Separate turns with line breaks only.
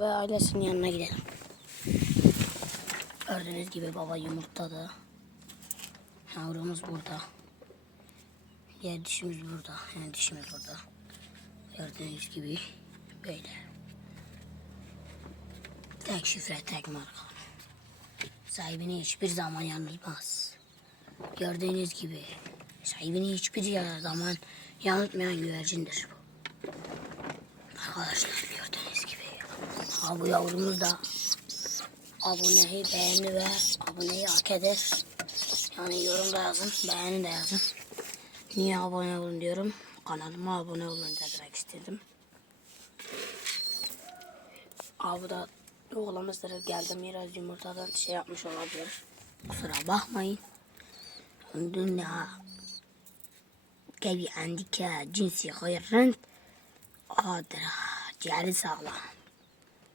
ve ailesinin yanına gidelim. Gördüğünüz gibi baba yumurtladı. Yavrumuz burada. Diğer dişimiz burada. Yani dişimiz burada. Gördüğünüz gibi böyle. Tek şifre tek marka. Sahibini hiçbir zaman yanılmaz. Gördüğünüz gibi sahibini hiçbir zaman yanıltmayan güvercindir bu. Arkadaşlar gördüğünüz gibi. Ha bu yavrumuz da aboneyi beğeni ve aboneyi hak eder. Yani yorumda yazın, beğeni de yazın. Niye abone olun diyorum. Kanalıma abone olun demek istedim. Abi da oğlamızdır geldim biraz yumurtadan şey yapmış olabilir. Kusura bakmayın. Dünya كي عندك جنسي غير رند قادرة جعل سغلة